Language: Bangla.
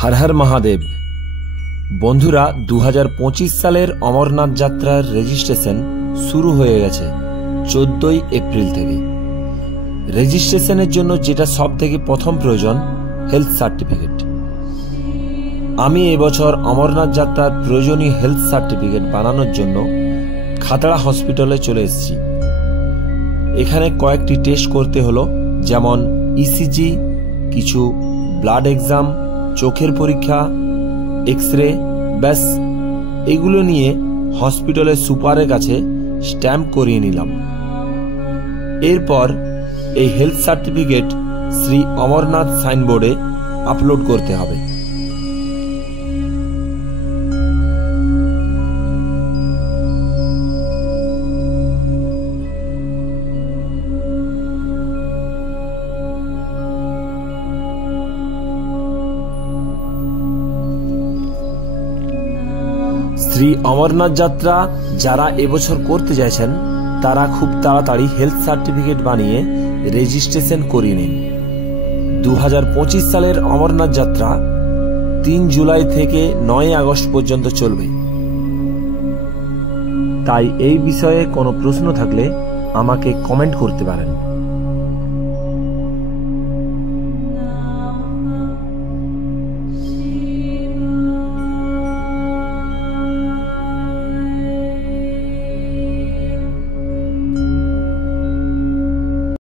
हर हर महादेव। बंधुरा 2025 सालेर अमरनाथ यात्रार रेजिस्ट्रेशन शुरू हो गेছে 14 एप्रिल থেকে। रेजिस्ट्रेशনের জন্য যেটা সবথেকে প্রথম প্রয়োজন হেলথ সার্টিফিকেট। আমি এই বছর অমরনাথ যাত্রার প্রয়োজনীয় হেলথ সার্টিফিকেট বানানোর জন্য খাতড়া হসপিটালে চলে এসেছি। এখানে কয়েকটি টেস্ট করতে হলো, যেমন ইসিজি, কিছু ব্লাড এক্সাম, চোখের পরীক্ষা, এক্সরে। ব্যাস এগুলো নিয়ে হসপিটালের সুপারের কাছে স্ট্যাম্প করিয়ে নিলাম। এরপর এই হেলথ সার্টিফিকেট শ্রী অমরনাথ সাইনবোর্ডে আপলোড করতে হবে। শ্রী অমরনাথ যাত্রা যারা এবছর করতে চাইছেন তারা খুব তাড়াতাড়ি হেলথ সার্টিফিকেট বানিয়ে রেজিস্ট্রেশন করিয়ে নিন। 2025 সালের অমরনাথ যাত্রা 3 জুলাই থেকে 9 আগস্ট পর্যন্ত চলবে। তাই এই বিষয়ে কোনো প্রশ্ন থাকলে আমাকে কমেন্ট করতে পারেন।